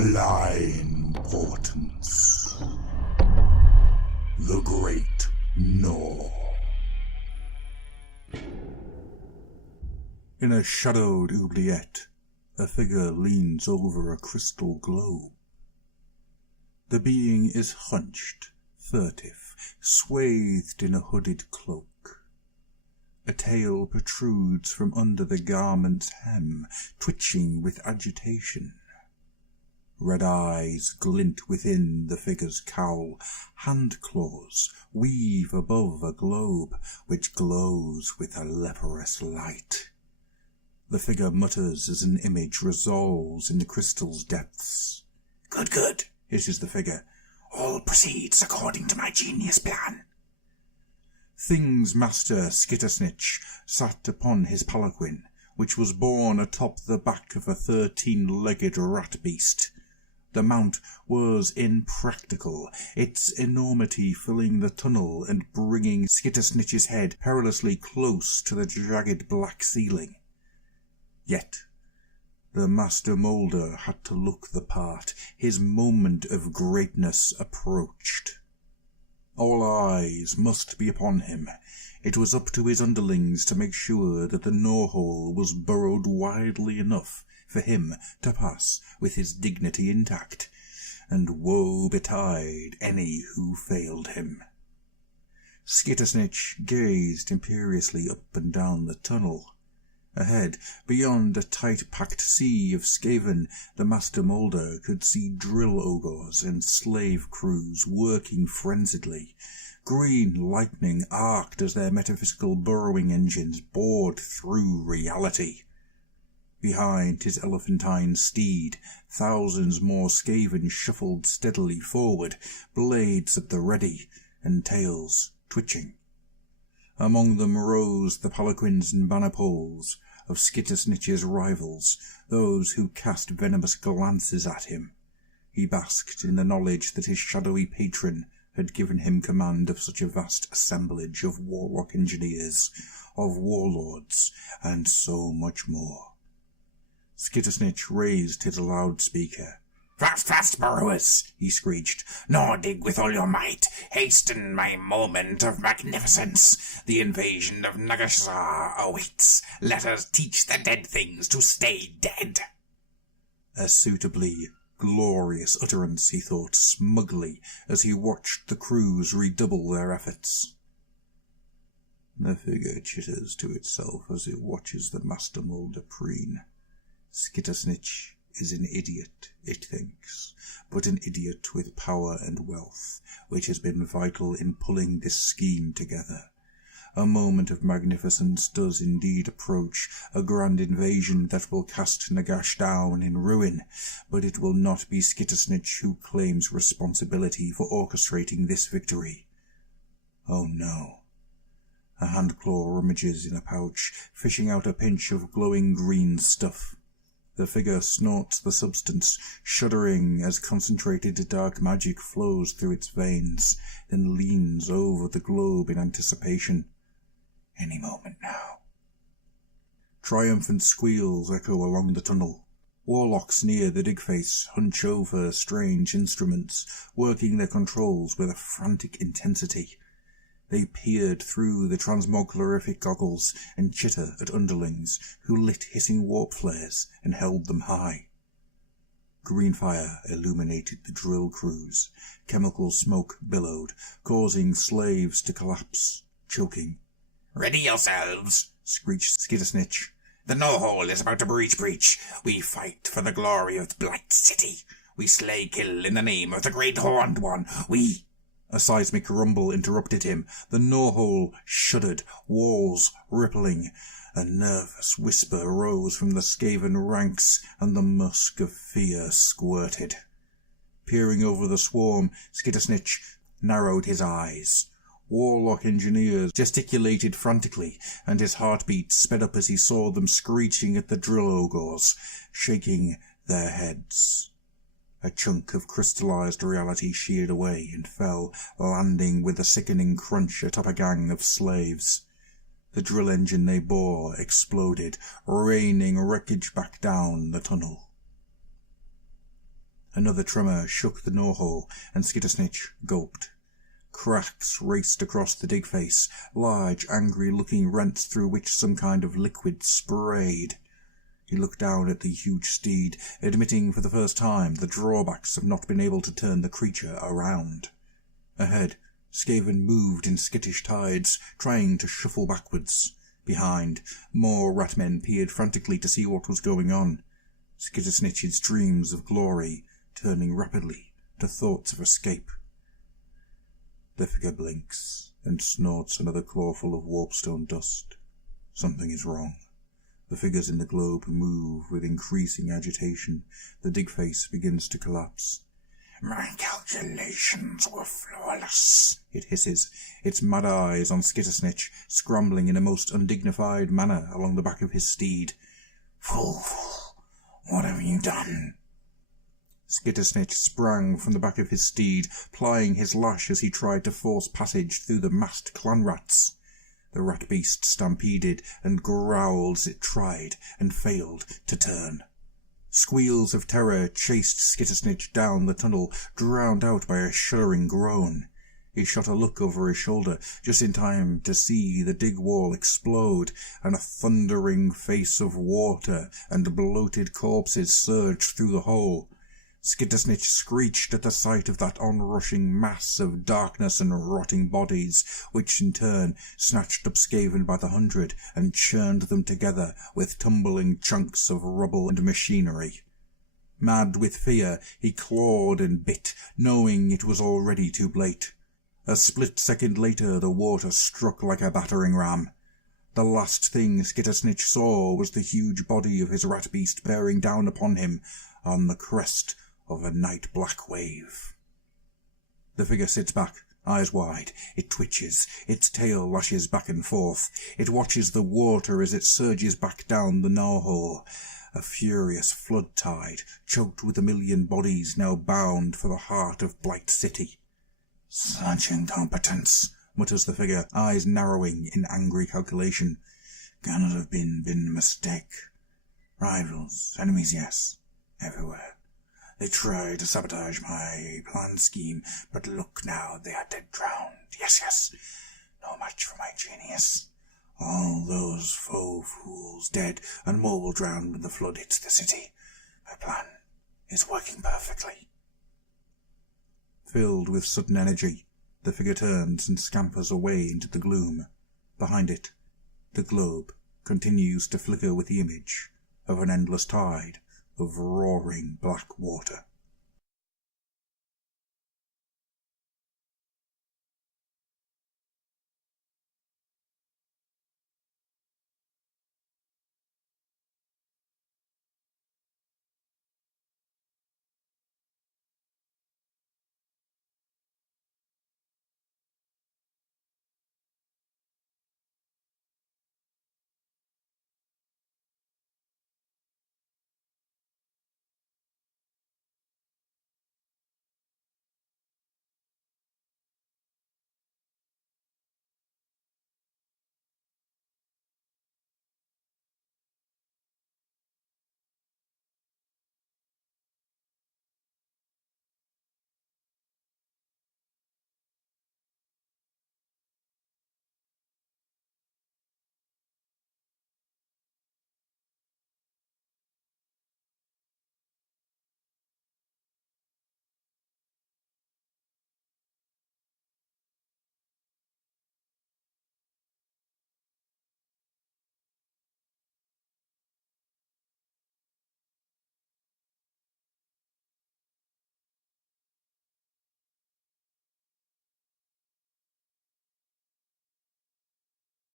Malign Portents. The Great Gnaw. In a shadowed oubliette, a figure leans over a crystal globe. The being is hunched, furtive, swathed in a hooded cloak. A tail protrudes from under the garment's hem, twitching with agitation. Red eyes glint within the figure's cowl. Hand claws weave above a globe which glows with a leprous light. The figure mutters as an image resolves in the crystal's depths. "Good, good," hisses the figure. "All proceeds according to my genius plan." Thing's master Skittersnitch sat upon his palanquin, which was borne atop the back of a 13-legged rat beast. The mount was impractical, its enormity filling the tunnel and bringing Skittersnitch's head perilously close to the jagged black ceiling. Yet the master moulder had to look the part. His moment of greatness approached. All eyes must be upon him. It was up to his underlings to make sure that the gnaw-hole was burrowed widely enough for him to pass with his dignity intact, and woe betide any who failed him. Skittersnitch gazed imperiously up and down the tunnel. Ahead, beyond a tight-packed sea of Skaven, the master moulder could see drill ogres and slave crews working frenziedly. Green lightning arced as their metaphysical burrowing engines bored through reality. Behind his elephantine steed, thousands more Skaven shuffled steadily forward, blades at the ready, and tails twitching. Among them rose the palanquins and banner poles of Skittersnitch's rivals, those who cast venomous glances at him. He basked in the knowledge that his shadowy patron had given him command of such a vast assemblage of warlock engineers, of warlords, and so much more. Skittersnitch raised his loudspeaker. "Fast, fast, burrowers!" he screeched. "Gnaw dig with all your might! Hasten my moment of magnificence! The invasion of Nagashar awaits! Let us teach the dead things to stay dead!" A suitably glorious utterance, he thought smugly, as he watched the crews redouble their efforts. The figure chitters to itself as it watches the master moulder preen. Skittersnitch is an idiot, it thinks, but an idiot with power and wealth, which has been vital in pulling this scheme together. A moment of magnificence does indeed approach, a grand invasion that will cast Nagash down in ruin, but it will not be Skittersnitch who claims responsibility for orchestrating this victory. Oh no. A handclaw rummages in a pouch, fishing out a pinch of glowing green stuff. The figure snorts the substance, shuddering as concentrated dark magic flows through its veins, then leans over the globe in anticipation. Any moment now. Triumphant squeals echo along the tunnel. Warlocks near the dig face hunch over strange instruments, working their controls with a frantic intensity. They peered through the transmographic goggles and chitter at underlings who lit hissing warp flares and held them high. Green fire illuminated the drill crews. Chemical smoke billowed, causing slaves to collapse, choking. "Ready yourselves!" screeched Skittersnitch. "The gnaw-hole is about to breach. We fight for the glory of the Blight City. We slay kill in the name of the Great Horned One. We—" A seismic rumble interrupted him. The gnaw-hole shuddered, walls rippling. A nervous whisper rose from the Skaven ranks, and the musk of fear squirted. Peering over the swarm, Skittersnitch narrowed his eyes. Warlock engineers gesticulated frantically, and his heartbeat sped up as he saw them screeching at the drill ogres, shaking their heads. A chunk of crystallized reality sheared away and fell, landing with a sickening crunch atop a gang of slaves. The drill engine they bore exploded, raining wreckage back down the tunnel. Another tremor shook the Gnaw, and Skittersnitch gulped. Cracks raced across the dig face, large, angry-looking rents through which some kind of liquid sprayed. He looked down at the huge steed, admitting for the first time the drawbacks of not being able to turn the creature around. Ahead, Skaven moved in skittish tides, trying to shuffle backwards. Behind, more ratmen peered frantically to see what was going on. Skittersnitch's dreams of glory turning rapidly to thoughts of escape. The figure blinks and snorts another clawful of warpstone dust. Something is wrong. The figures in the globe move with increasing agitation. The dig face begins to collapse. "My calculations were flawless," it hisses, its mad eyes on Skittersnitch, scrambling in a most undignified manner along the back of his steed. "Fool, what have you done?" Skittersnitch sprang from the back of his steed, plying his lash as he tried to force passage through the massed clan rats. The rat beast stampeded and growled as it tried and failed to turn. Squeals of terror chased Skittersnitch down the tunnel, drowned out by a shuddering groan. He shot a look over his shoulder, just in time to see the dig wall explode, and a thundering face of water and bloated corpses surge through the hole. Skittersnitch screeched at the sight of that onrushing mass of darkness and rotting bodies, which in turn snatched up Skaven by the hundred and churned them together with tumbling chunks of rubble and machinery. Mad with fear, he clawed and bit, knowing it was already too late. A split second later the water struck like a battering ram. The last thing Skittersnitch saw was the huge body of his rat beast bearing down upon him on the crest of a night-black wave. The figure sits back, eyes wide. It twitches, its tail lashes back and forth. It watches the water as it surges back down the Gnaw, a furious flood tide, choked with 1,000,000 bodies now bound for the heart of Blight City. "Such incompetence," mutters the figure, eyes narrowing in angry calculation. "Cannot have been a mistake. Rivals, enemies, yes, everywhere. They tried to sabotage my planned scheme, but look now, they are dead drowned. Yes, no match for my genius. All those faux fools dead, and more will drown when the flood hits the city. My plan is working perfectly." Filled with sudden energy, the figure turns and scampers away into the gloom. Behind it, the globe continues to flicker with the image of an endless tide of roaring black water.